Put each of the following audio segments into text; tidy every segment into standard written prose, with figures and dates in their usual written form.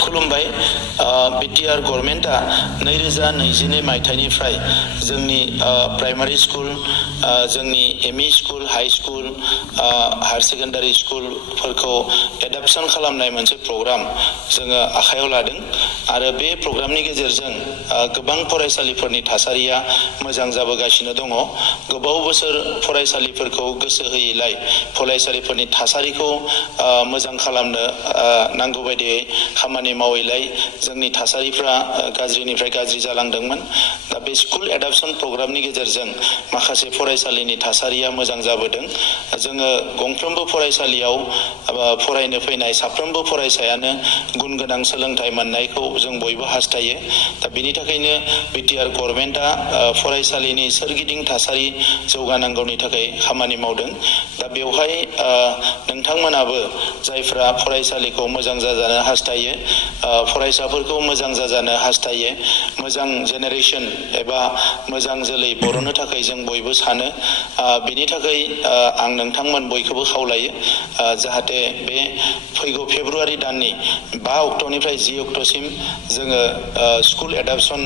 खुलुमबाय BTR गभर्नमेन्टआ 2022 मायथाइनिफ्राय जोंनि प्राइमारि स्कुल जोंनि ME school high school higher secondary स्कुलफोरखौ एडाप्शन खालामनाय मोनसे प्रग्राम जोङो आखायाव लादों आरो बे प्रग्रामनि गेजेरजों गोबां फरायसालिफोरनि थासारिया मोजां जाबोगासिनो दङ। गोबाव बोसोर फरायसालिफोरखौ गोसो होयैलाय फरायसालिफोरनि थासारिखौ मोजां खालामनो नांगौ बायदियै खामानि मावैलाय जोंनि थासारिफ्रा गाज्रिनिफ्राय गाज्रि जालांदोंमोन। दा बे स्कुल एडाप्शन प्रग्रामनि गेजेरजों माखासे फरायसालिनि थासारिया मोजां जाबोदों। जोङो गंफ्रोमबो फरायसालियाव फरायनो फैनाय साफ्रोमबो फरायसायानो गुन गोनां सोलोंथाइ मोननायखौ जों बयबो हास्थायो। दा बेनि थाखायनो BTR गभर्नमेन्टआ फरायसालिनि सोरगिदिं थासारि जौगानांगौनि थाखाय खामानि मावदों। दा बेवहाय नोंथांमोनाबो जायफ्रा फरायसालिखौ मोजां जाजानो हास्थायो, फरायसाफोरखौ मोजां जाजानो हास्थायो, मोजां जेनेरेशन एबा मोजां जोलै बर'नो थाखाय जों बयबो सानो। बेनि थाखाय आं नोंथांमोन बयखौबो खावलायो जाहाथे बे फैगौ फेब्रुवारि दाननि 5 अक्ट'निफ्राय 10 अक्ट'सिम जोङो स्कुल एडाप्शन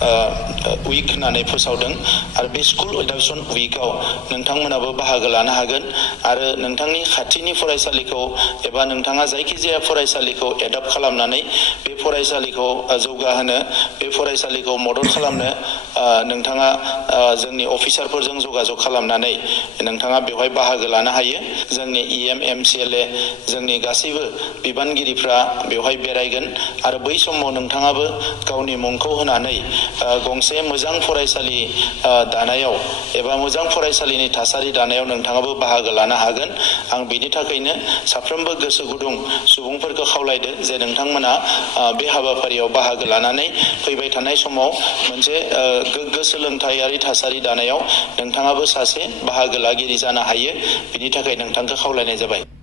उइक होननानै फोसावदों आरो बे स्कुल एडाप्शन उइकआव नोंथांमोनाबो बाहागो लानो हागोन आरो नोंथांनि खाथिनि फरायसालिखौ एबा नोंथाङा जायखिजाया फरायसालिखौ एडाप्ट खालामनानै बे फरायसालिखौ जौगाहोनो, बे फरायसालिखौ मदद खालामनो नोंथाङा जोंनि अफिसारफोरजों जगाजग खालामनानै नोंथाङा बेवहाय बाहागो लानो हायो। जोंनि EM MCLA जोंनि गासैबो बिबानगिरिफ्रा बेवहाय बेरायगोन आरो बै समाव नोंथाङाबो गावनि मुंखौ होनानै गंसे मोजां फरायसालि दानायाव एबा मोजां फरायसालिनि थासारि दानायाव नोंथाङाबो बाहागो लानो हागोन। आं बेनि थाखायनो साफ्रोमबो गोसो गुदुं सुबुंफोरखौ खावलायदो जे नोंथांमोना बे हाबाफारियाव बाहागो लानानै फैबाय थानाय समाव मोनसे गोग्गो सोलोंथायारि थासारि दानायाव नोंथाङाबो सासे बाहागो लागिरि जानो हायो। बिनि थाखाय नोंथांखौ खावलायनाय जाबाय।